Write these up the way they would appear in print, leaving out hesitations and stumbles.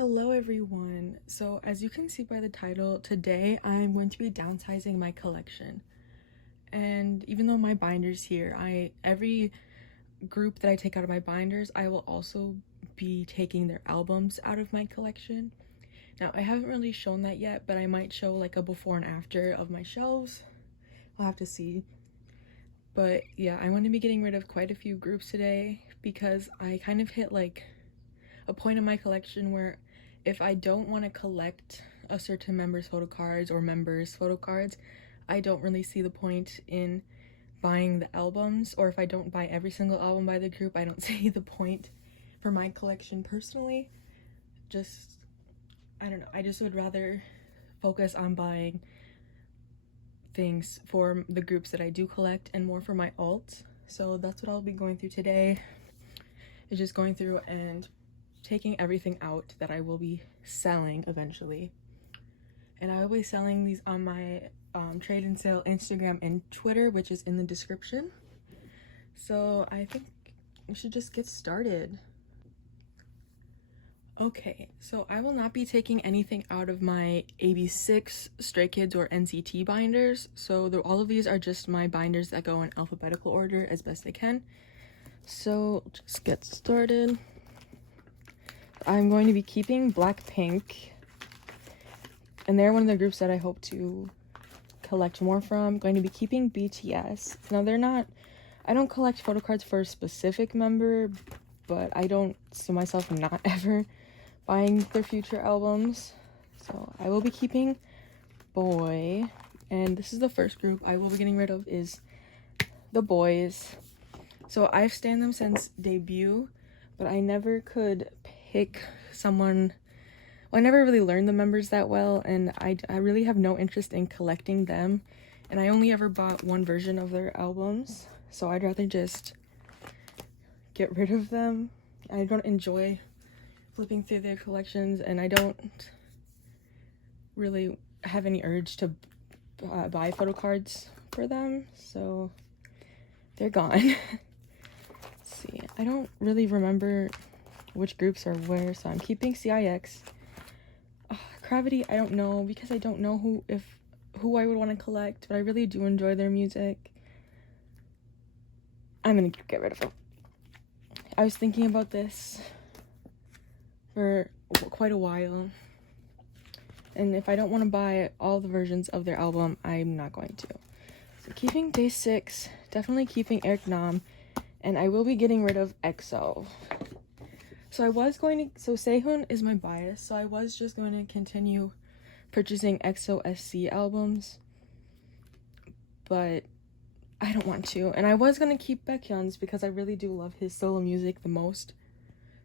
Hello everyone. So as you can see by the title, today I'm going to be downsizing my collection. And even though my binder's here, every group that I take out of my binders, I will also be taking their albums out of my collection. Now I haven't really shown that yet, but I might show like a before and after of my shelves. I'll have to see. But yeah, I'm going to be getting rid of quite a few groups today because I kind of hit like a point in my collection where if I don't want to collect a certain member's photocards or members' photocards, I don't really see the point in buying the albums, or if I don't buy every single album by the group, I don't see the point for my collection personally. I don't know, I just would rather focus on buying things for the groups that I do collect and more for my alt. So that's what I'll be going through today, is just going through and taking everything out that I will be selling eventually. And I will be selling these on my trade and sale Instagram and Twitter, which is in the description. So I think we should just get started. Okay, so I will not be taking anything out of my AB6, Stray Kids, or NCT binders. So all of these are just my binders that go in alphabetical order as best I can. So just get started. I'm going to be keeping Blackpink, and they're one of the groups that I hope to collect more from. I'm going to be keeping BTS. Now I don't collect photo cards for a specific member, but I don't see myself not ever buying their future albums. So I will be keeping Boy, and this is the first group I will be getting rid of, is the Boys. So I've stanned them since debut, but I never could pick someone. Well, I never really learned the members that well, and I really have no interest in collecting them, and I only ever bought one version of their albums, so I'd rather just get rid of them. I don't enjoy flipping through their collections, and I don't really have any urge to buy photo cards for them, so they're gone. Let's see, I don't really remember which groups are where, so I'm keeping CIX. Gravity, I don't know, because I don't know who I would want to collect, but I really do enjoy their music. I'm gonna get rid of them. I was thinking about this for quite a while, and if I don't want to buy all the versions of their album, I'm not going to. So keeping Day 6, definitely keeping Eric Nam, and I will be getting rid of EXO. So Sehun is my bias, so I was just going to continue purchasing EXO SC albums, but I don't want to. And I was going to keep Baekhyun's because I really do love his solo music the most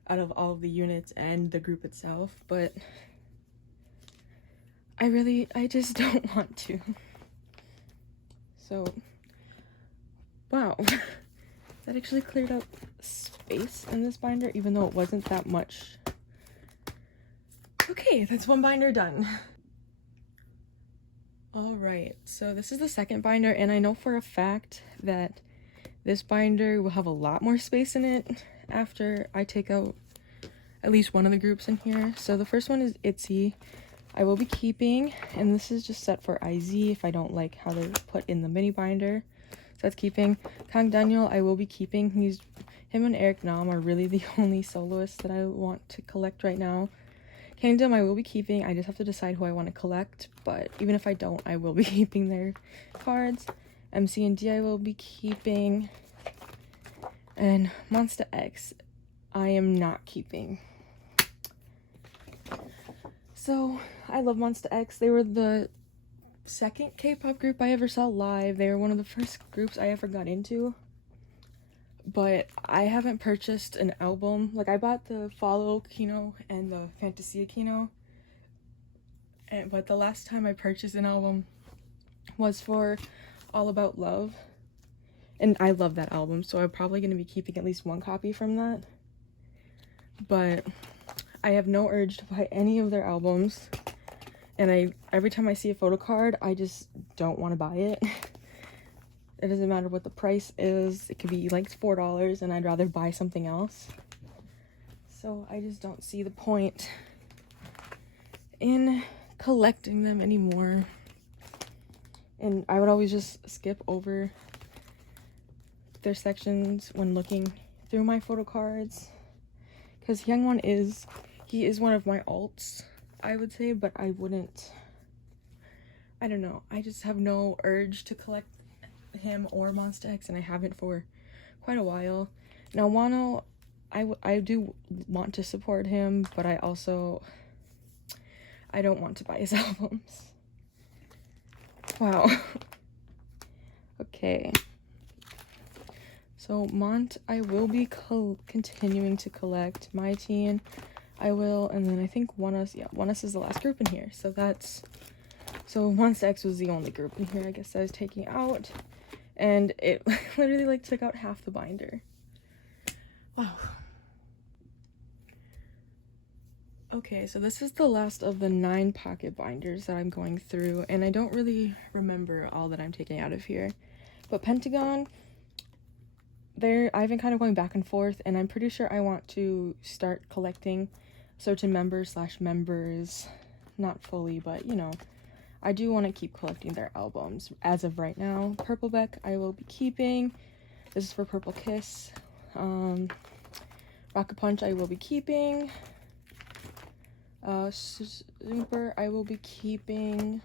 out of all of the units and the group itself, but I just don't want to. So, wow. That actually cleared up space in this binder, even though it wasn't that much. Okay, that's one binder done. Alright, so this is the second binder, and I know for a fact that this binder will have a lot more space in it after I take out at least one of the groups in here. So the first one is ITZY. I will be keeping, and this is just set for IZ if I don't like how they're put in the mini binder. So that's keeping. Kang Daniel, I will be keeping. Him and Eric Nam are really the only soloists that I want to collect right now. Kingdom, I will be keeping. I just have to decide who I want to collect, but even if I don't, I will be keeping their cards. MC and D I will be keeping. And Monsta X, I am not keeping. So, I love Monsta X. They were the second K-pop group I ever saw live. They were one of the first groups I ever got into, but I haven't purchased an album. Like, I bought the Follow Kino and the Fantasia Kino, but the last time I purchased an album was for All About Love, and I love that album, so I'm probably going to be keeping at least one copy from that, but I have no urge to buy any of their albums. And every time I see a photo card, I just don't want to buy it. It doesn't matter what the price is. It could be like $4, and I'd rather buy something else. So I just don't see the point in collecting them anymore. And I would always just skip over their sections when looking through my photo cards. Because Hyungwon he is one of my alts, I would say, but I don't know. I just have no urge to collect him or Monsta X, and I haven't for quite a while. Now, Wano, I do want to support him, but I don't want to buy his albums. Wow. Okay. So Mont, I will be continuing to collect. My Teen, I will, and then I think ONEUS, yeah, ONEUS is the last group in here. So Monsta X was the only group in here, I guess, I was taking out. And it literally, like, took out half the binder. Wow. Okay, so this is the last of the 9 pocket binders that I'm going through, and I don't really remember all that I'm taking out of here. But Pentagon, I've been kind of going back and forth, and I'm pretty sure I want to start collecting certain members, not fully, but, you know, I do want to keep collecting their albums as of right now. Purple Beck, I will be keeping. This is for Purple Kiss. Rocket Punch, I will be keeping. Super, I will be keeping.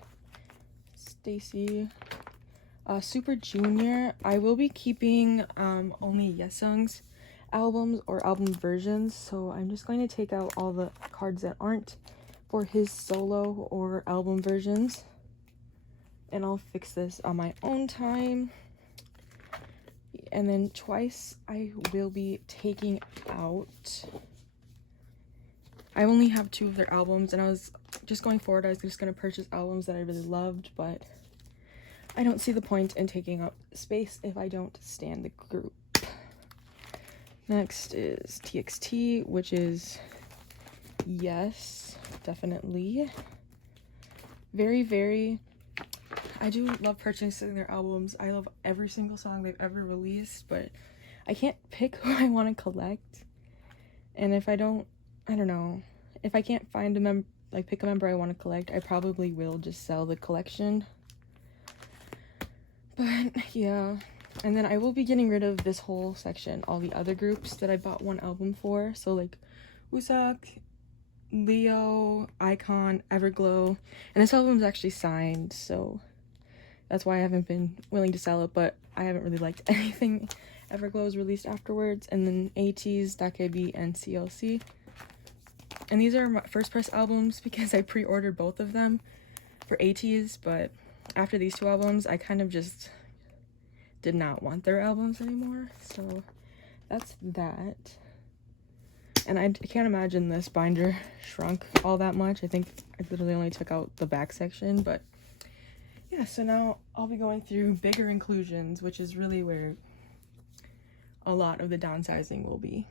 Stacy. Super Junior, I will be keeping only Yesung's albums or album versions, so I'm just going to take out all the cards that aren't for his solo or album versions, and I'll fix this on my own time. And then Twice, I will be taking out. I only have 2 of their albums, and I was just going forward, I was just going to purchase albums that I really loved, but I don't see the point in taking up space if I don't stan the group. Next is TXT, which is, yes, definitely. Very, very, I do love purchasing their albums. I love every single song they've ever released, but I can't pick who I want to collect. And if I don't know, if I can't find pick a member I want to collect, I probably will just sell the collection. But yeah, and then I will be getting rid of this whole section, all the other groups that I bought 1 album for. So like Usak, Leo, Icon, Everglow, and this album's actually signed, so that's why I haven't been willing to sell it, but I haven't really liked anything Everglow has released afterwards. And then ATEEZ, DAKB, and CLC. And these are my first press albums because I pre-ordered both of them for ATEEZ, but after these 2 albums, I kind of just did not want their albums anymore, so that's that. And I can't imagine this binder shrunk all that much. I think I literally only took out the back section, but yeah, so now I'll be going through bigger inclusions, which is really where a lot of the downsizing will be.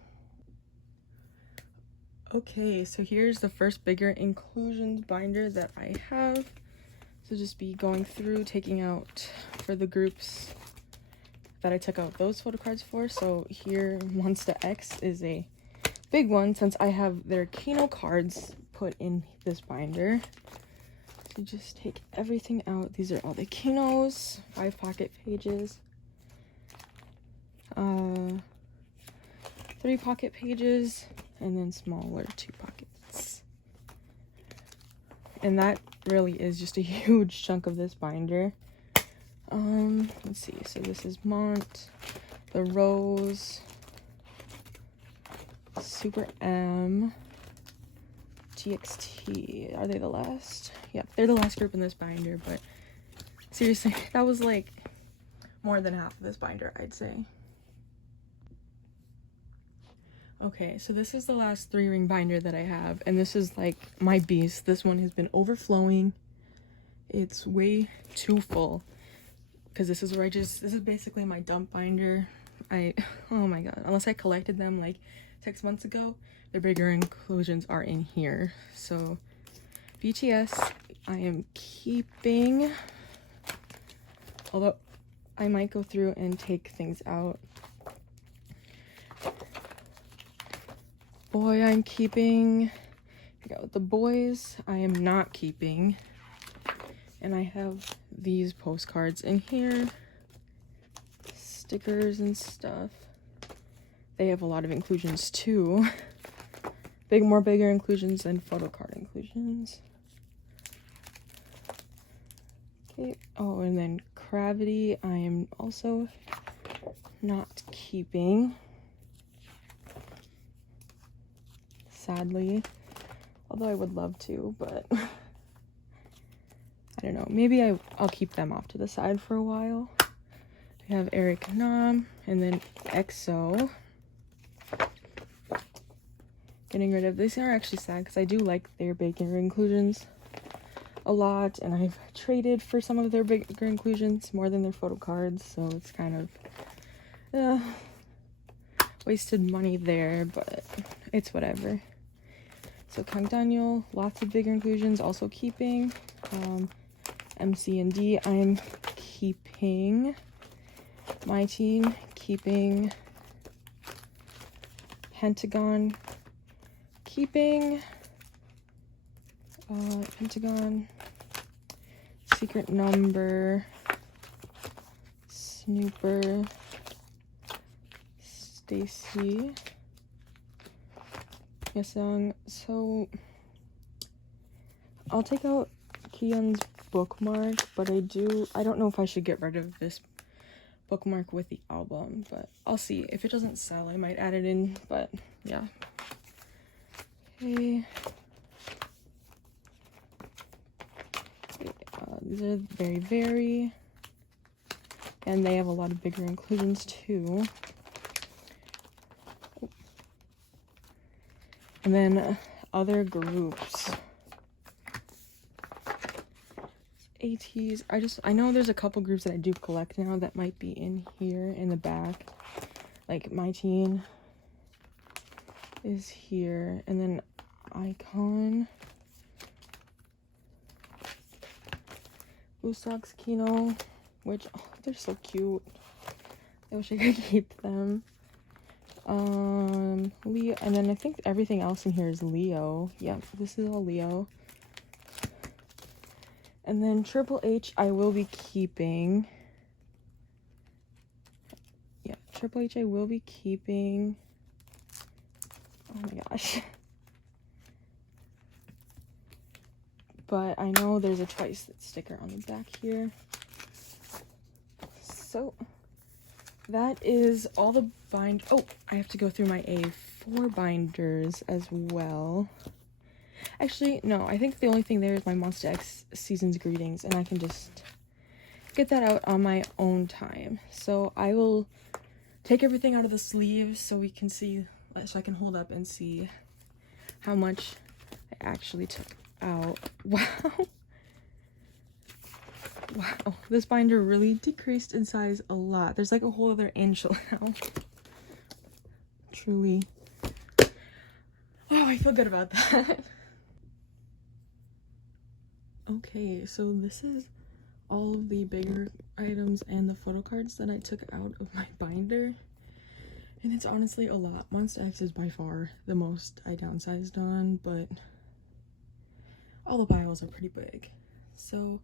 Okay, so here's the first bigger inclusions binder that I have. So just be going through, taking out for the groups that I took out those photo cards for. So here, Monsta X is a big one since I have their Kino cards put in this binder. So just take everything out. These are all the Kinos, 5 pocket pages, 3 pocket pages, and then smaller 2 pockets. And that really is just a huge chunk of this binder. Let's see, so this is Mont, the Rose, Super M, TXT. Are they the last? Yeah, they're the last group in this binder, but seriously, that was like more than half of this binder, I'd say. Okay, so this is the last 3-ring binder that I have, and this is like my beast. This one has been overflowing. It's way too full because this is where this is basically my dump binder. Oh my god, unless I collected them like 6 months ago, the bigger inclusions are in here. So BTS, I am keeping, although I might go through and take things out. Boy, I'm keeping With the boys, I am not keeping. And I have these postcards in here. Stickers and stuff. They have a lot of inclusions too. Bigger inclusions than photocard inclusions. Okay. Oh, and then Gravity, I am also not keeping. Sadly. Although I would love to, but I don't know. Maybe I'll keep them off to the side for a while. We have Eric Nam and then EXO. Getting rid of these are actually sad because I do like their bigger inclusions a lot, and I've traded for some of their bigger inclusions more than their photo cards, so it's kind of wasted money there, but it's whatever. So Kang Daniel, lots of bigger inclusions, also keeping. MC and D, I'm keeping. My team, keeping. Pentagon, keeping. Pentagon, Secret Number, Snooper, Stacy, Yesung. So I'll take out Kihyun's bookmark, but I don't know if I should get rid of this bookmark with the album, but I'll see. If it doesn't sell, I might add it in, but yeah. Okay. These are very, and they have a lot of bigger inclusions too. And then other groups. ATs. I know there's a couple groups that I do collect now that might be in here in the back. Like My Teen is here, and then Icon. Usok's Kino, which they're so cute. I wish I could keep them. Leo, and then I think everything else in here is Leo. Yeah, this is all Leo. And then Triple H I will be keeping. Yeah, Triple H I will be keeping. Oh my gosh. But I know there's a Twice sticker on the back here. So that is all the oh, I have to go through my A4 binders as well. Actually, no, I think the only thing there is my Monster X Season's Greetings, and I can just get that out on my own time. So I will take everything out of the sleeves so we can see, so I can hold up and see how much I actually took out. Wow. Wow, this binder really decreased in size a lot. There's like a whole other inch now. Truly. Oh, I feel good about that. Okay, so this is all of the bigger items and the photo cards that I took out of my binder. And it's honestly a lot. Monster X is by far the most I downsized on, but all the piles are pretty big. So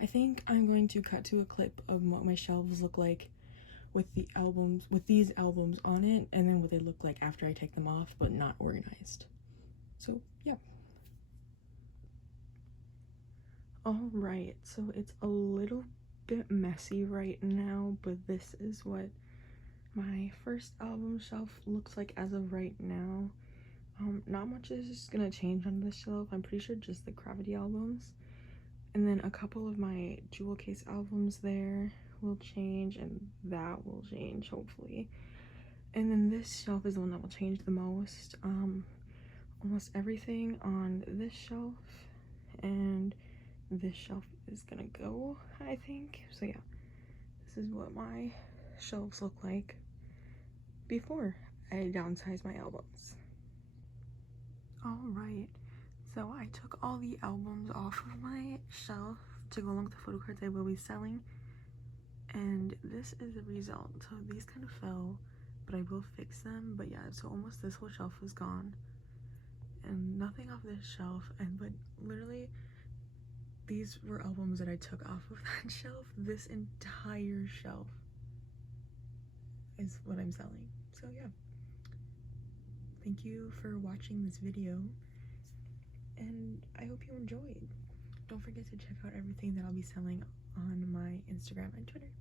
I think I'm going to cut to a clip of what my shelves look like with the albums, with these albums on it, and then what they look like after I take them off, but not organized. So yeah. Alright, so it's a little bit messy right now, but this is what my first album shelf looks like as of right now. Not much is gonna change on this shelf. I'm pretty sure just the Gravity albums. And then a couple of my jewel case albums there will change, and that will change, hopefully. And then this shelf is the one that will change the most. Almost everything on this shelf and this shelf is gonna go, I think. So yeah, this is what my shelves look like before I downsize my albums. Alright, so I took all the albums off of my shelf to go along with the photo cards I will be selling, and this is the result. So these kind of fell, but I will fix them. But yeah, so almost this whole shelf is gone, and nothing off this shelf, but literally these were albums that I took off of that shelf. This entire shelf is what I'm selling. So yeah, thank you for watching this video, and I hope you enjoyed. Don't forget to check out everything that I'll be selling on my Instagram and Twitter.